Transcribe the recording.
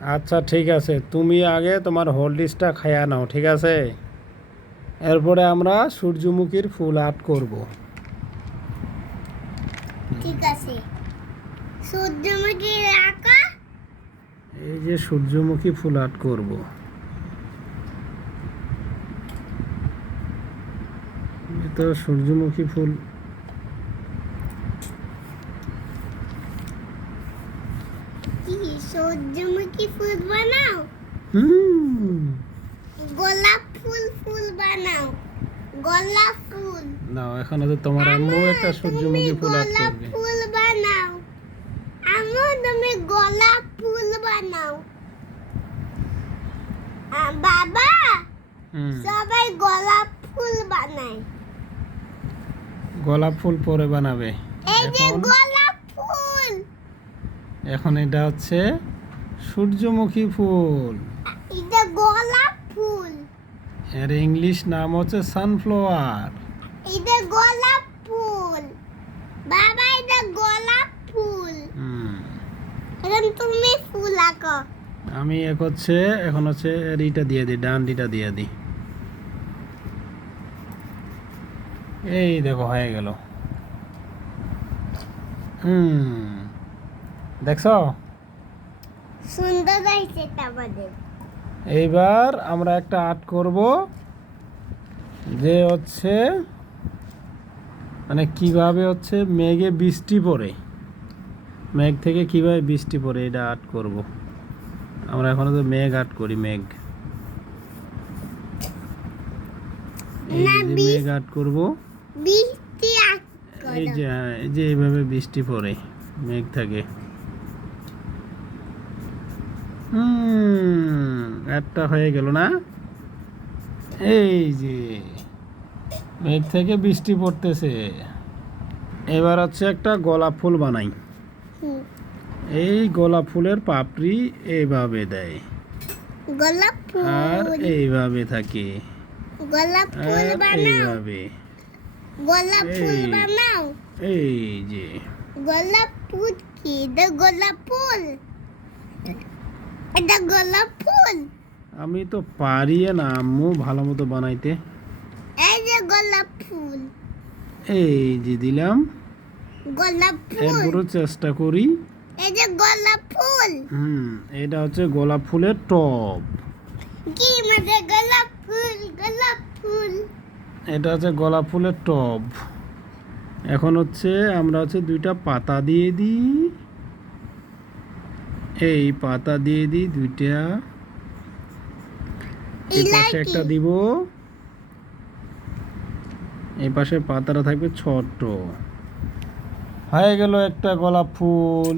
আচ্ছা ঠিক আছে, তুমি আগে তোমার হলডিসটা খাইয়া নাও, ঠিক আছে? এরপরে আমরা সূর্যমুখীর ফুল আর্ট করব। ঠিক আছে, সূর্যমুখী আঁকা। এই যে সূর্যমুখী ফুল আর্ট করব। এই তো সূর্যমুখী ফুল। কি সূর্যমুখী ফুল বানাও? হুম। গোলাপ ফুল বানাও। গোলাপ ফুল নাও, এখন তো তোমার আম্মু একটা সূর্যমুখী ফুল আর্ট গোলাপ করবে। ফুল বানাও। তুমি গোলাপ ফুল বানাও। বাবা, সবাই গোলাপ ফুল বানায়। গোলাপ ফুল পরে বানাবে। এই যে গোলাপ ফুল। এখন এটা হচ্ছে সূর্যমুখী ফুল। এটা গোলাপ ফুল। এর ইংলিশ নাম হচ্ছে সানফ্লাওয়ার। এটা গোলাপ ফুল। বাবা, এটা গোলাপ ফুল। এখন তুমি ফুল আঁকো। আমি এখন হচ্ছে এইটা দিয়ে দিই, ডান্ডিটা দিয়ে দিই। এই দেখো হয়ে গেল। দেখছো? সুন্দর হয়েছে এটা আমাদের। এইবার আমরা একটা আর্ট করব, যে হচ্ছে মানে কিভাবে হচ্ছে মেঘে বৃষ্টি পড়ে, মেঘ থেকে কিভাবে বৃষ্টি পড়ে এটা আর্ট করব। আমরা এখন তো মেঘ আর্ট করি, মেঘ। এই যে মেঘ আর্ট করব। বৃষ্টি আঁকো। এই যে এই যে এইভাবে বৃষ্টি পড়ে মেঘ থাকে। একটা হয়ে গেল না? এই যে মেঘ থেকে বৃষ্টি পড়তেছে। এবার হচ্ছে একটা গোলাপ ফুল বানাই। এই গোলাপ ফুলের পাপড়ি এইভাবে দেয়, গোলাপ ফুল আর এইভাবে থাকে, গোলাপ ফুল আর বানাও। এইভাবে। গোলাপ ফুল বানাও। এই যে গোলাপ ফুল কি? এটা গোলাপ ফুল। এটা গোলাপ ফুল। আমি তো পারি না আম্মু ভালো মতো বানাইতে। এই যে গোলাপ ফুল। এই যে দিলাম। গোলাপ ফুল। এরপরও চেষ্টা করি। এই যে গোলাপ ফুল। এটা হচ্ছে গোলাপ ফুলের টব। কি মজা! গোলাপ ফুল, গোলাপ ফুল। এটা হচ্ছে গোলাপ ফুলের টব। এখন হচ্ছে আমরা হচ্ছে দুইটা পাতা দিয়ে দিই। এই পাতা দিয়ে দিই দুইটা। এই পাশে একটা দিব। এই পাশে পাতাটা থাকবে ছোট। হয়ে গেল একটা গোলাপ ফুল।